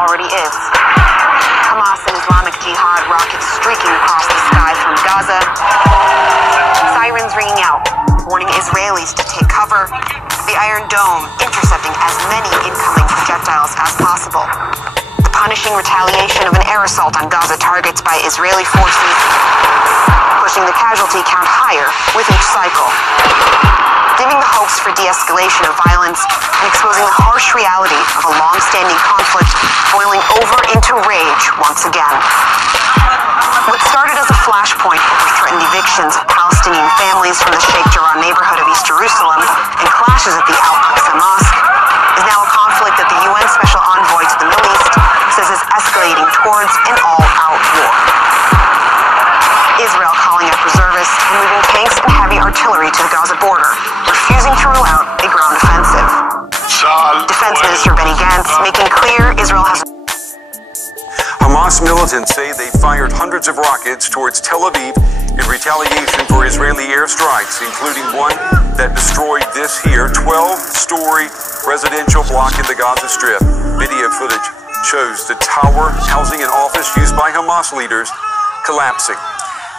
already is. Hamas and Islamic Jihad rockets streaking across the sky from Gaza. Sirens ringing out, warning Israelis to take cover. The Iron Dome intercepting as many incoming projectiles as possible. The punishing retaliation of an air assault on Gaza targets by Israeli forces, pushing the casualty count higher with each cycle. Dimming the hopes for de-escalation of violence and exposing the harsh reality of a long-standing conflict boiling over into rage once again. What started as a flashpoint over threatened evictions of Palestinian families from the Sheikh Jarrah neighborhood of East Jerusalem and clashes at the Al-Aqsa Mosque is now a conflict that the UN Special Envoy to the Middle East says is escalating towards an all-out war. Israel calling up reservists and moving tanks and heavy artillery to the Gaza border, refusing to rule out a ground offensive. Defense Minister Benny Gantz making clear Israel has... Hamas militants say they fired hundreds of rockets towards Tel Aviv in retaliation for Israeli airstrikes, including one that destroyed this here 12-story residential block in the Gaza Strip. Video footage shows the tower housing an office used by Hamas leaders collapsing.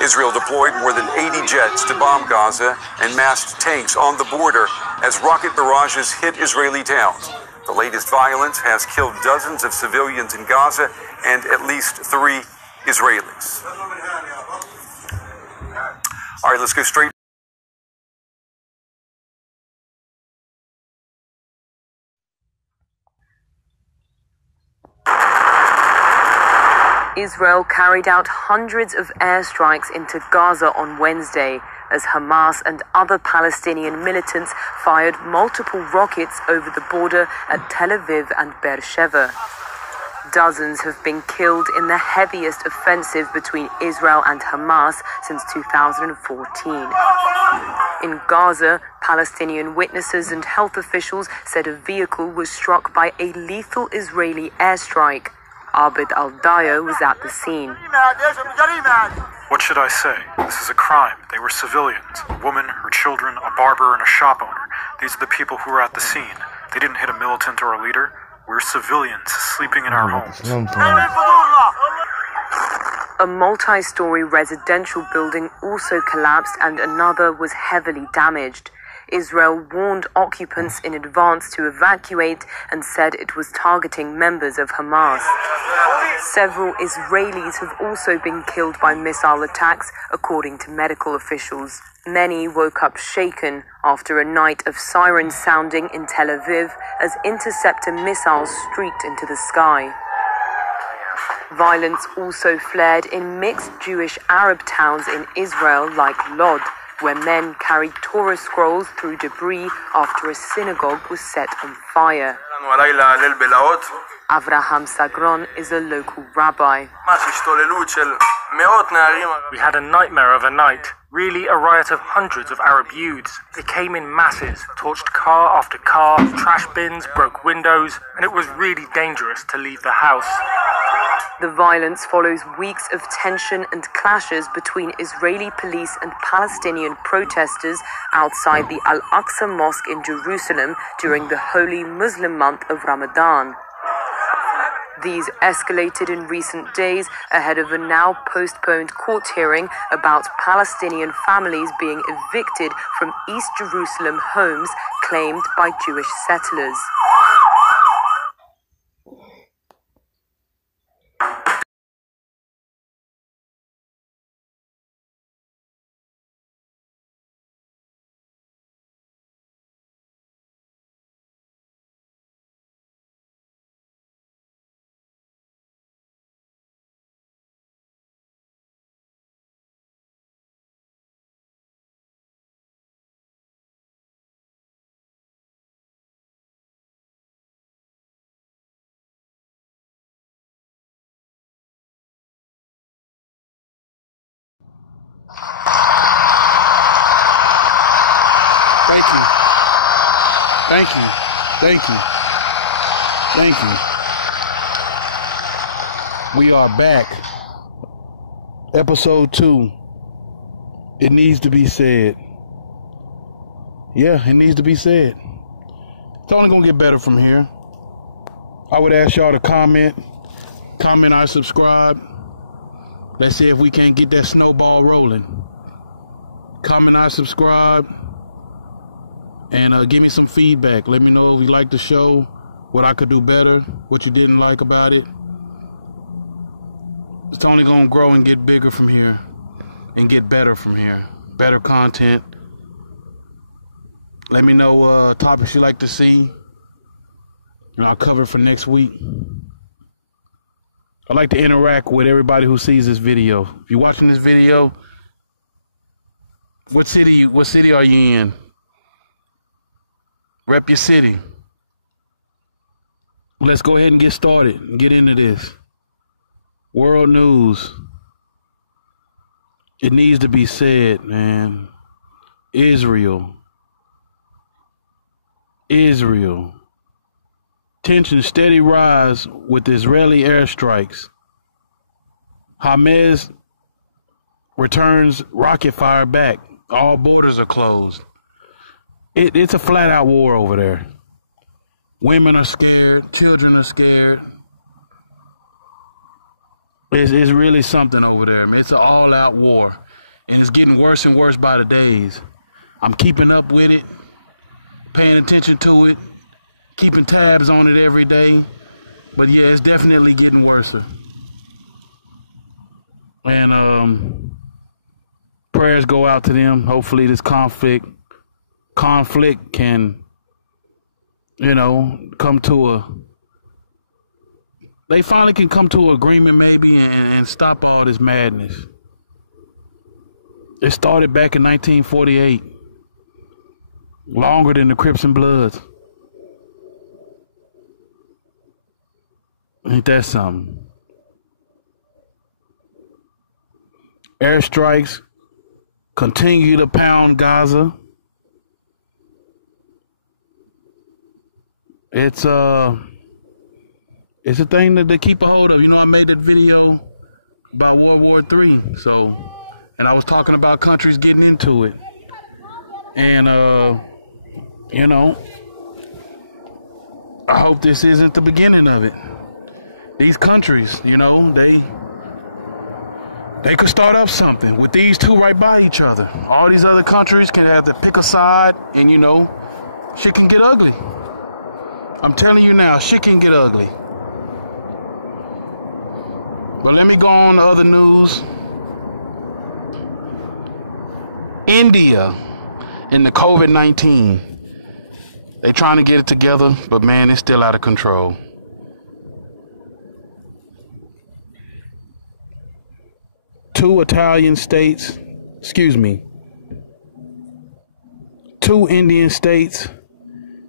Israel deployed more than 80 jets to bomb Gaza and massed tanks on the border as rocket barrages hit Israeli towns. The latest violence has killed dozens of civilians in Gaza and at least 3 Israelis. All right, let's go straight. Israel carried out hundreds of airstrikes into Gaza on Wednesday as Hamas and other Palestinian militants fired multiple rockets over the border at Tel Aviv and Beersheba. Dozens have been killed in the heaviest offensive between Israel and Hamas since 2014. In Gaza, Palestinian witnesses and health officials said a vehicle was struck by a lethal Israeli airstrike. Abed Al-Dayo was at the scene. What should I say? This is a crime. They were civilians. A woman, her children, a barber, and a shop owner. These are the people who were at the scene. They didn't hit a militant or a leader. We're civilians sleeping in our homes. A multi-story residential building also collapsed and another was heavily damaged. Israel warned occupants in advance to evacuate and said it was targeting members of Hamas. Several Israelis have also been killed by missile attacks, according to medical officials. Many woke up shaken after a night of sirens sounding in Tel Aviv as interceptor missiles streaked into the sky. Violence also flared in mixed Jewish-Arab towns in Israel like Lod, where men carried Torah scrolls through debris after a synagogue was set on fire. Avraham Sagron is a local rabbi. We had a nightmare of a night, really a riot of hundreds of Arab youths. They came in masses, torched car after car, trash bins, broke windows, and it was really dangerous to leave the house. The violence follows weeks of tension and clashes between Israeli police and Palestinian protesters outside the Al-Aqsa Mosque in Jerusalem during the holy Muslim month of Ramadan. These escalated in recent days ahead of a now postponed court hearing about Palestinian families being evicted from East Jerusalem homes claimed by Jewish settlers. Thank you. Thank you. Thank you. Thank you. We are back. Episode 2. It needs to be said. Yeah, it needs to be said. It's only going to get better from here. I would ask y'all to comment, I subscribe. Let's see if we can get that snowball rolling. Comment, I subscribe, and give me some feedback. Let me know if you like the show, what I could do better, what you didn't like about it. It's only going to grow and get bigger from here and get better from here. Better content. Let me know topics you like to see, and I'll cover it for next week. I like to interact with everybody who sees this video. If you're watching this video, what city are you in? Rep your city. Let's go ahead and get started and get into this. World news. It needs to be said, man. Israel. Tension steady rise with Israeli airstrikes. Hamas returns rocket fire back. All borders are closed. It's a flat out war over there. Women are scared. Children are scared. It's really something over there. I mean, it's an all out war. And it's getting worse and worse by the days. I'm keeping up with it. Paying attention to it. Keeping tabs on it every day. But yeah, it's definitely getting worse. And prayers go out to them. Hopefully this conflict can, come to they finally can come to an agreement maybe and stop all this madness. It started back in 1948. Longer than the Crips and Bloods. Ain't that something? Airstrikes continue to pound Gaza. It's a thing that they keep a hold of. I made that video about World War III. And I was talking about countries getting into it. And I hope this isn't the beginning of it. These countries, they could start up something with these two right by each other. All these other countries can have to pick a side, and shit can get ugly. I'm telling you now, shit can get ugly. But let me go on to other news. India and the COVID-19. They're trying to get it together, but man, it's still out of control. Two Indian states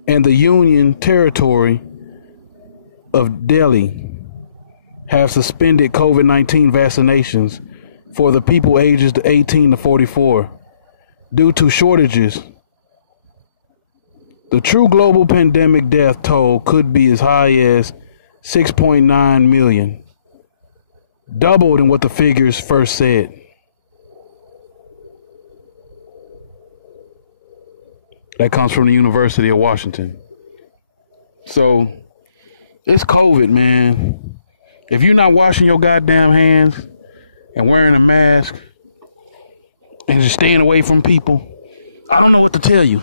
and the Union Territory of Delhi have suspended COVID-19 vaccinations for the people ages 18 to 44 due to shortages. The true global pandemic death toll could be as high as 6.9 million. Double than what the figures first said. That comes from the University of Washington. So, it's COVID, man. If you're not washing your goddamn hands and wearing a mask and just staying away from people, I don't know what to tell you.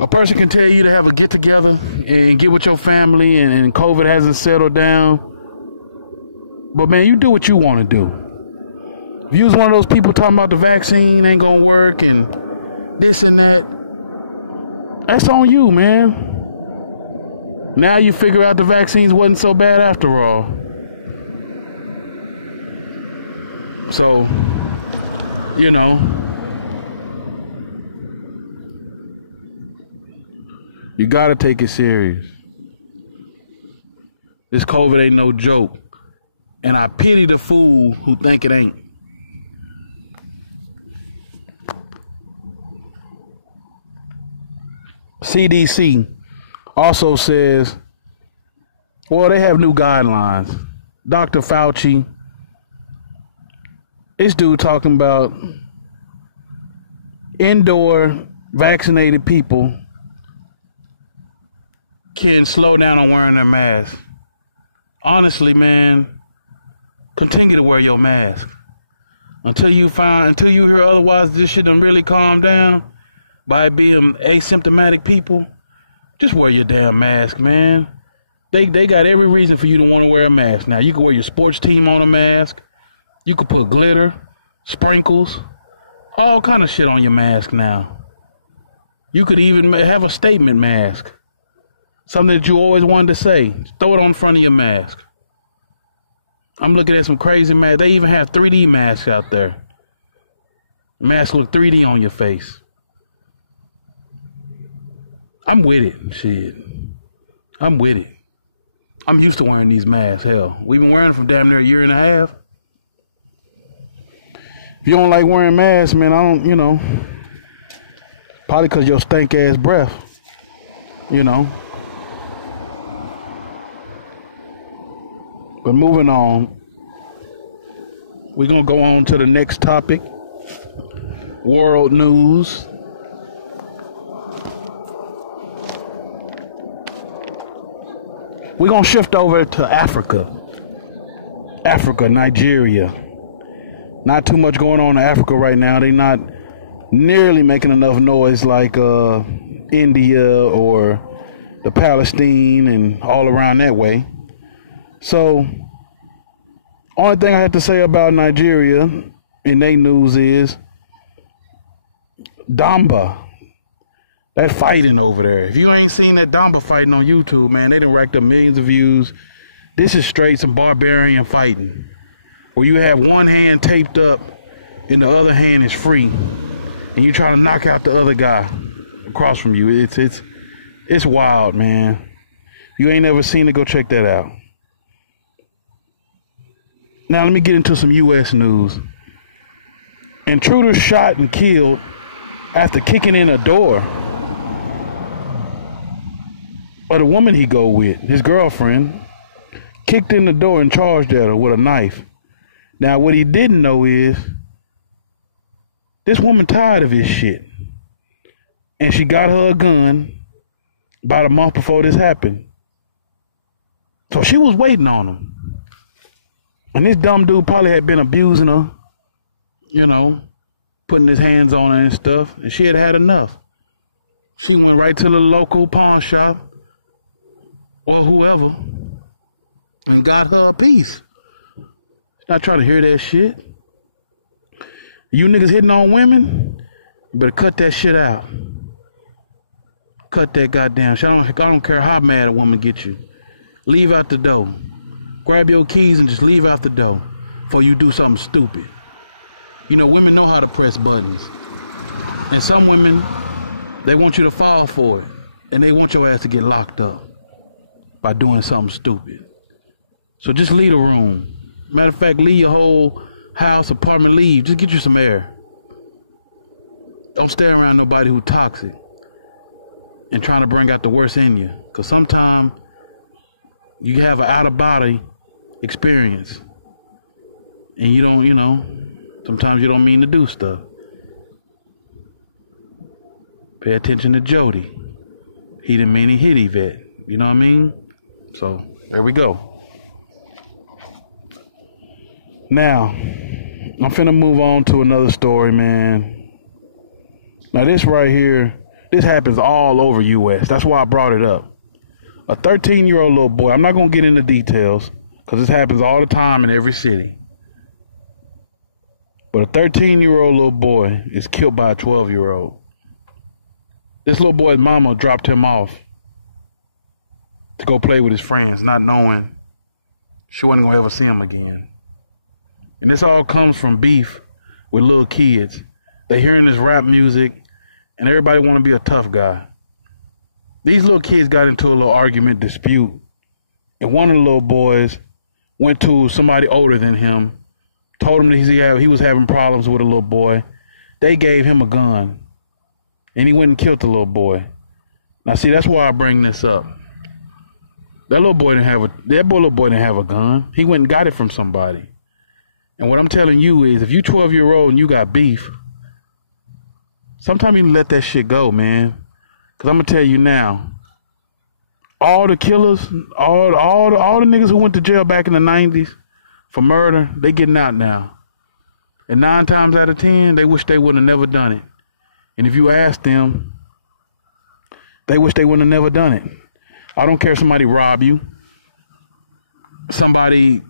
A person can tell you to have a get together and get with your family and COVID hasn't settled down. But man, you do what you want to do. If you was one of those people talking about the vaccine ain't gonna work and this and that, that's on you, man. Now you figure out the vaccines wasn't so bad after all. So, you gotta take it serious. This COVID ain't no joke. And I pity the fool who think it ain't. CDC also says, well, they have new guidelines. Dr. Fauci, this dude talking about indoor vaccinated people can slow down on wearing their mask. Honestly, man, continue to wear your mask. Until you hear otherwise, this shit done really calm down by being asymptomatic people. Just wear your damn mask, man. They got every reason for you to want to wear a mask. Now, you can wear your sports team on a mask. You could put glitter, sprinkles, all kind of shit on your mask now. You could even have a statement mask. Something that you always wanted to say. Just throw it on the front of your mask. I'm looking at some crazy masks. They even have 3D masks out there. Masks look 3D on your face. I'm with it. Shit. I'm with it. I'm used to wearing these masks. Hell, we've been wearing them for damn near a year and a half. If you don't like wearing masks, man, I don't, probably because your stank ass breath, But moving on, we're going to go on to the next topic. World news. We're going to shift over to Africa. Nigeria. Not too much going on in Africa right now. They're not nearly making enough noise like India or the Palestine and all around that way. So, only thing I have to say about Nigeria in their news is Damba. That fighting over there. If you ain't seen that Damba fighting on YouTube, man, they done racked up millions of views. This is straight some barbarian fighting, where you have one hand taped up and the other hand is free, and you trying to knock out the other guy across from you. It's wild, man. If you ain't never seen it, go check that out. Now let me get into some U.S. news. Intruder shot and killed after kicking in a door. But the woman he go with, his girlfriend, kicked in the door and charged at her with a knife. Now what he didn't know is this woman tired of his shit. And she got her a gun about a month before this happened. So she was waiting on him. And this dumb dude probably had been abusing her, putting his hands on her and stuff. And she had had enough. She went right to the local pawn shop or whoever and got her a piece. Not trying to hear that shit. You niggas hitting on women, you better cut that shit out. Cut that goddamn shit. I don't care how mad a woman gets you. Leave out the door. Grab your keys and just leave out the door before you do something stupid. Women know how to press buttons. And some women, they want you to fall for it. And they want your ass to get locked up by doing something stupid. So just leave the room. Matter of fact, leave your whole house, apartment, leave. Just get you some air. Don't stay around nobody who's toxic and trying to bring out the worst in you. Because sometimes you have an out-of-body experience. And you don't, sometimes you don't mean to do stuff. Pay attention to Jody. He didn't mean he hit Yvette. You know what I mean? So, there we go. Now, I'm finna move on to another story, man. Now, this right here, this happens all over U.S. That's why I brought it up. A 13-year-old little boy, I'm not going to get into details because this happens all the time in every city. But a 13-year-old little boy is killed by a 12-year-old. This little boy's mama dropped him off to go play with his friends, not knowing she wasn't going to ever see him again. And this all comes from beef with little kids. They hearing this rap music and everybody want to be a tough guy. These little kids got into a little argument, dispute. And one of the little boys went to somebody older than him, told him that he was having problems with a little boy. They gave him a gun. And he went and killed the little boy. Now see, that's why I bring this up. That little boy didn't have a gun. He went and got it from somebody. And what I'm telling you is, if you 12-year-old and you got beef, sometimes you let that shit go, man. Because I'm going to tell you now, all the killers, all the niggas who went to jail back in the 90s for murder, they getting out now. And 9 times out of 10, they wish they would have never done it. And if you ask them, they wish they would have never done it. I don't care if somebody robbed you, somebody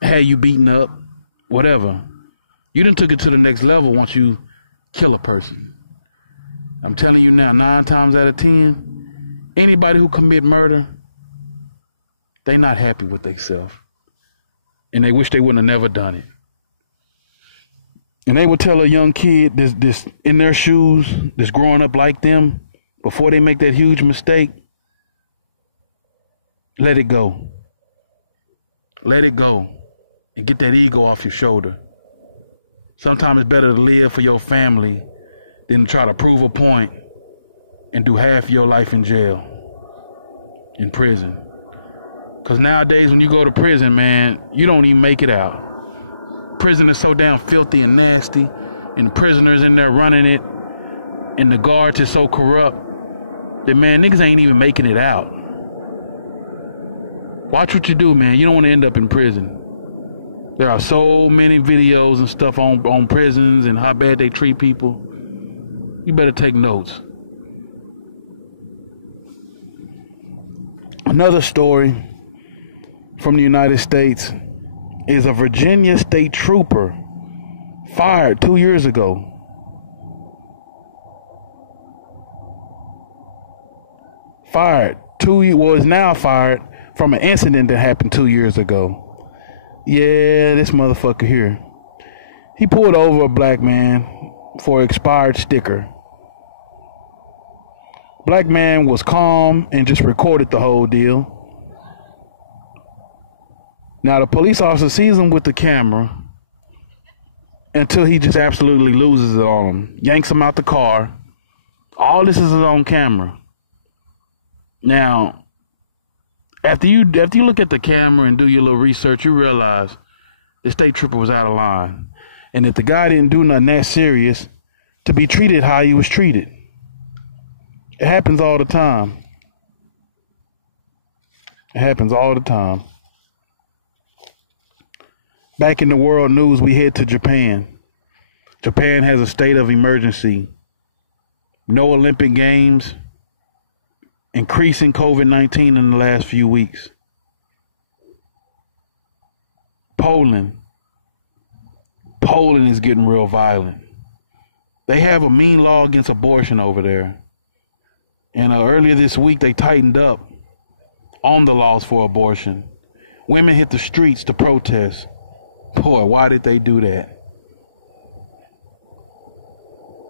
had you beaten up, whatever. You done took it to the next level once you kill a person. I'm telling you now, 9 times out of 10, anybody who commit murder, they not happy with themselves. And they wish they wouldn't have never done it. And they would tell a young kid this in their shoes, that's growing up like them, before they make that huge mistake, let it go. Let it go and get that ego off your shoulder. Sometimes it's better to live for your family than to try to prove a point and do half your life in jail, in prison. Because nowadays when you go to prison, man, you don't even make it out. Prison is so damn filthy and nasty, and the prisoners in there running it, and the guards is so corrupt that, man, niggas ain't even making it out. Watch what you do, man. You don't want to end up in prison. There are so many videos and stuff on prisons and how bad they treat people. You better take notes. Another story from the United States is a Virginia state trooper fired 2 years ago. Is now fired from an incident that happened 2 years ago. Yeah, this motherfucker here. He pulled over a black man for an expired sticker. Black man was calm and just recorded the whole deal. Now, the police officer sees him with the camera until he just absolutely loses it on him. Yanks him out the car. All this is on camera. Now, after you look at the camera and do your little research, you realize the state trooper was out of line. And that the guy didn't do nothing that serious to be treated how he was treated. It happens all the time. It happens all the time. Back in the world news, we head to Japan. Japan has a state of emergency. No Olympic Games. Increasing COVID-19 in the last few weeks. Poland is getting real violent. They have a mean law against abortion over there. And earlier this week, they tightened up on the laws for abortion. Women hit the streets to protest. Boy, why did they do that?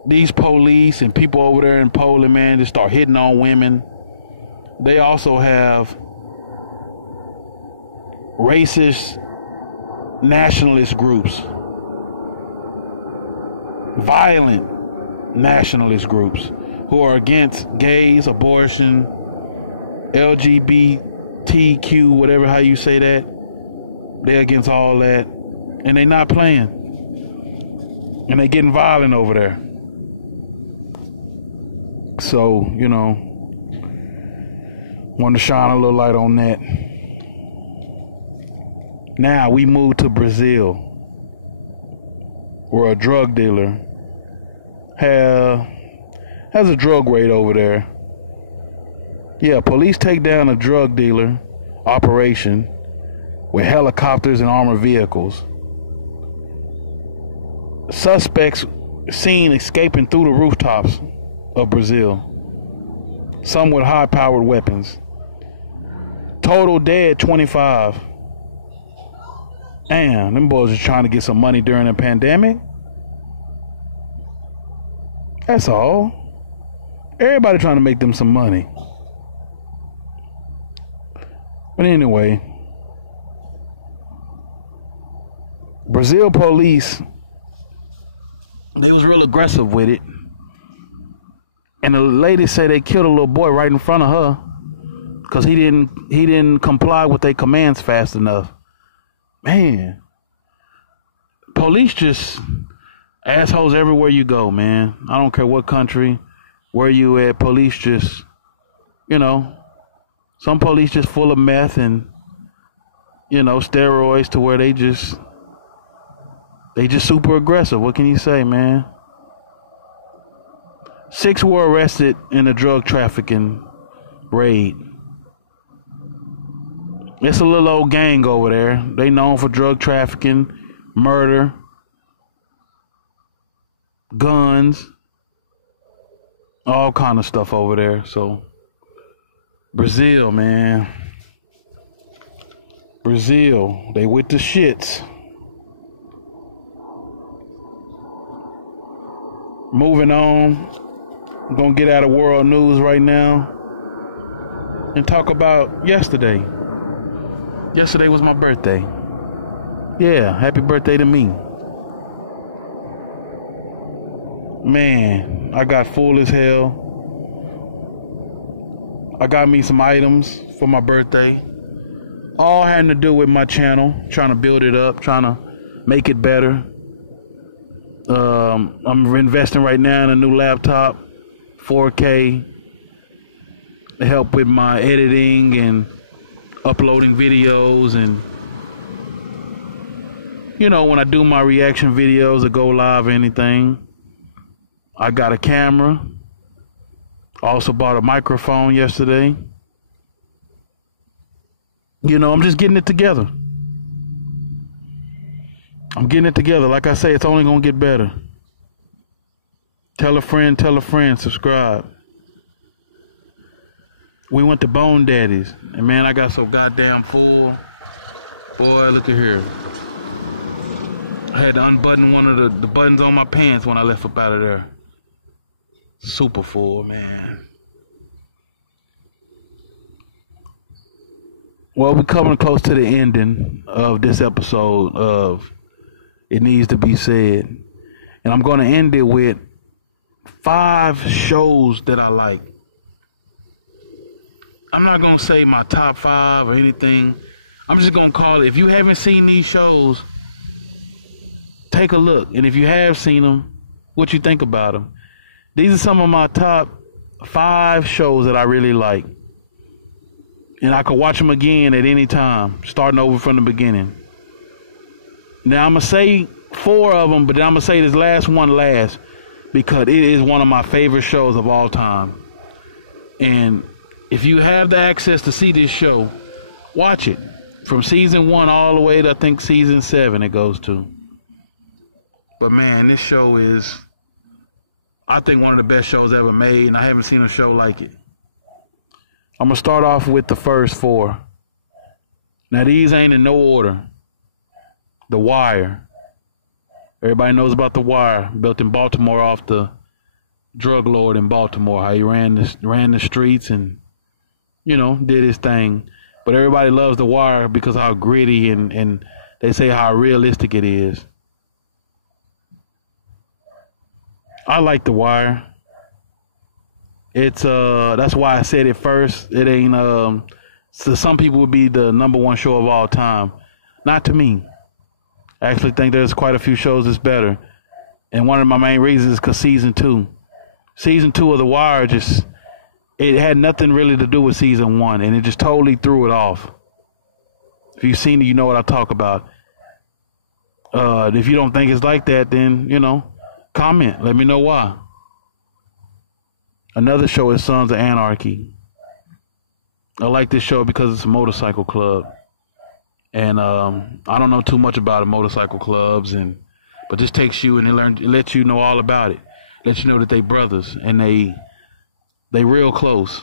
These police and people over there in Poland, man, just start hitting on women. They also have racist nationalist groups. Violent nationalist groups who are against gays, abortion, LGBTQ, whatever how you say that. They're against all that. And they not playing. And they getting violent over there. So, you know, want to shine a little light on that. Now we move to Brazil, where a drug dealer has a drug raid over there. Yeah, police take down a drug dealer operation with helicopters and armored vehicles. Suspects seen escaping through the rooftops of Brazil. Some with high-powered weapons. Total dead 25. Damn, them boys are trying to get some money during the pandemic. That's all. Everybody trying to make them some money. But anyway, Brazil police, they was real aggressive with it. And the lady said they killed a little boy right in front of her because he didn't comply with their commands fast enough. Man, police just assholes everywhere you go, man. I don't care what country, where you at, police just, you know, Some police just full of meth and, steroids to where they just super aggressive. What can you say, man? 6 were arrested in a drug trafficking raid. It's a little old gang over there. They known for drug trafficking, murder, guns, all kind of stuff over there. So Brazil, man. Brazil, they with the shits. Moving on. I'm gonna get out of world news right now and talk about yesterday. Yesterday was my birthday. Yeah, happy birthday to me. Man, I got full as hell. I got me some items for my birthday. All having to do with my channel, trying to build it up, trying to make it better. I'm investing right now in a new laptop, 4K, to help with my editing and uploading videos. And, when I do my reaction videos or go live or anything, I got a camera. Also bought a microphone yesterday. I'm just getting it together. I'm getting it together. Like I say, it's only going to get better. Tell a friend, subscribe. We went to Bone Daddy's. And man, I got so goddamn full. Boy, look at here. I had to unbutton one of the buttons on my pants when I left up out of there. Super full, man. Well, we're coming close to the ending of this episode of It Needs to Be Said. And I'm going to end it with 5 shows that I like. I'm not going to say my top 5 or anything. I'm just going to call it. If you haven't seen these shows, take a look. And if you have seen them, what you think about them. These are some of my top 5 shows that I really like. And I could watch them again at any time, starting over from the beginning. Now, I'm going to say 4 of them, but then I'm going to say this last one last, because it is one of my favorite shows of all time. And if you have the access to see this show, watch it. From season 1 all the way to, I think, season 7 it goes to. But man, this show is, I think, one of the best shows ever made, and I haven't seen a show like it. I'm going to start off with the first 4. Now, these ain't in no order. The Wire. Everybody knows about The Wire. Built in Baltimore off the drug lord in Baltimore. How he ran the streets and, did his thing. But everybody loves The Wire because of how gritty and they say how realistic it is. I like The Wire. It's that's why I said it first. It ain't so some people would be the number 1 show of all time. Not to me. I actually think there's quite a few shows that's better. And one of my main reasons is because season 2 of The Wire it had nothing really to do with season 1, and it just totally threw it off. If you've seen it, you know what I talk about. If you don't think it's like that, then comment. Let me know why. Another show is Sons of Anarchy. I like this show because it's a motorcycle club. And I don't know too much about motorcycle clubs, but this takes you and it lets you know all about it. Lets you know that they brothers and they real close,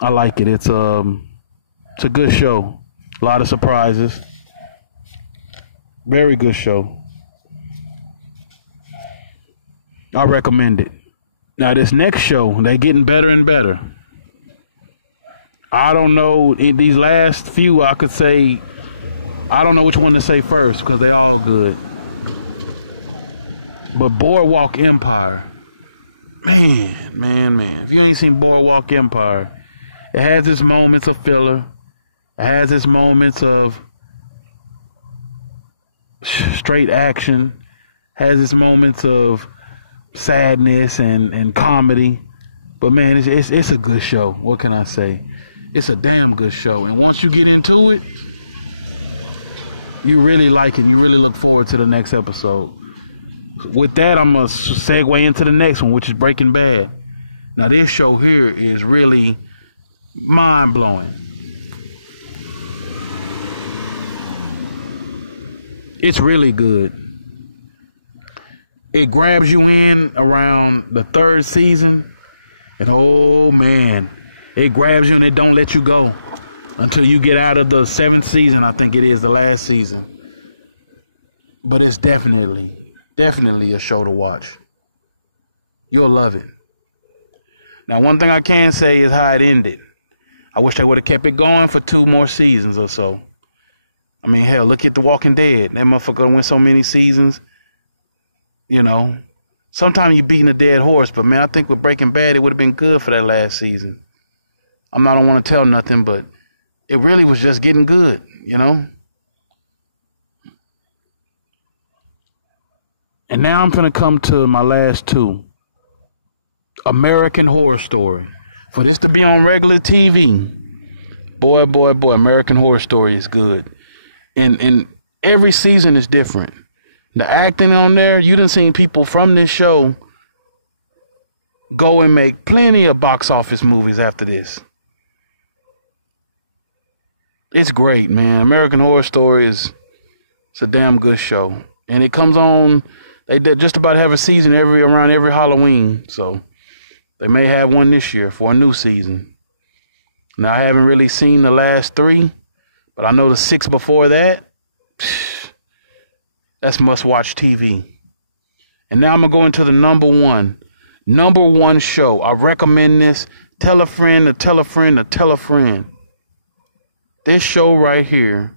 I like it. It's a good show. A lot of surprises. Very good show. I recommend it. Now, this next show, they're getting better and better. I don't know, in these last few, I could say, I don't know which one to say first because they all good. But Boardwalk Empire, man. If you ain't seen Boardwalk Empire, it has its moments of filler. It has its moments of straight action. Has its moments of sadness and comedy. But man, it's a good show. What can I say? It's a damn good show. And once you get into it, you really like it. You really look forward to the next episode. With that, I'm going to segue into the next one, which is Breaking Bad. Now, this show here is really mind-blowing. It's really good. It grabs you in around the third season. And oh, man, it grabs you and it don't let you go until you get out of the seventh season. I think it is the last season. But it's definitely a show to watch. You'll love it. Now, one thing I can say is how it ended. I wish they would have kept it going for 2 more seasons or so. I mean, hell, look at The Walking Dead. That motherfucker went so many seasons. You know, sometimes you're beating a dead horse, but man, I think with Breaking Bad, it would have been good for that last season. I don't want to tell nothing, but it really was just getting good, you know? And now I'm going to come to my last 2. American Horror Story. For this to be on regular TV, boy, American Horror Story is good. And every season is different. The acting on there, you done seen people from this show go and make plenty of box office movies after this. It's great, man. American Horror Story it's a damn good show. And it comes on, they just about have a season around every Halloween. So they may have one this year for a new season. Now, I haven't really seen the last 3, but I know the 6 before that. That's must-watch TV. And now I'm going to go into the number one show. I recommend this. Tell a friend to tell a friend to tell a friend. This show right here,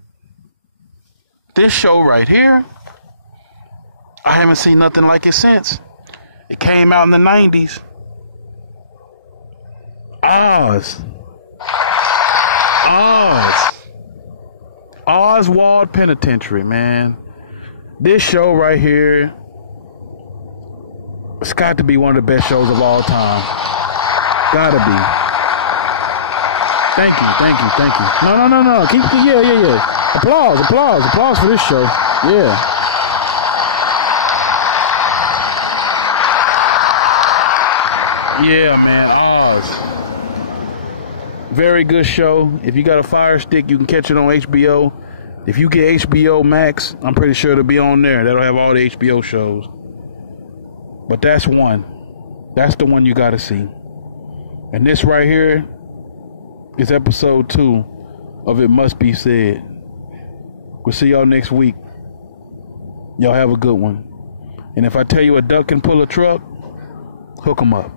I haven't seen nothing like it since. It came out in the 90s. Oswald Penitentiary, man. This show right here, it's got to be one of the best shows of all time. Gotta be. Thank you. No. Yeah. Applause for this show. Yeah. Yeah, man. Oz. Very good show. If you got a Fire Stick, you can catch it on HBO. If you get HBO Max, I'm pretty sure it'll be on there. That'll have all the HBO shows. But that's one. That's the one you got to see. And this right here is episode 2 of It Must Be Said. We'll see y'all next week. Y'all have a good one. And if I tell you a duck can pull a truck, hook 'em up.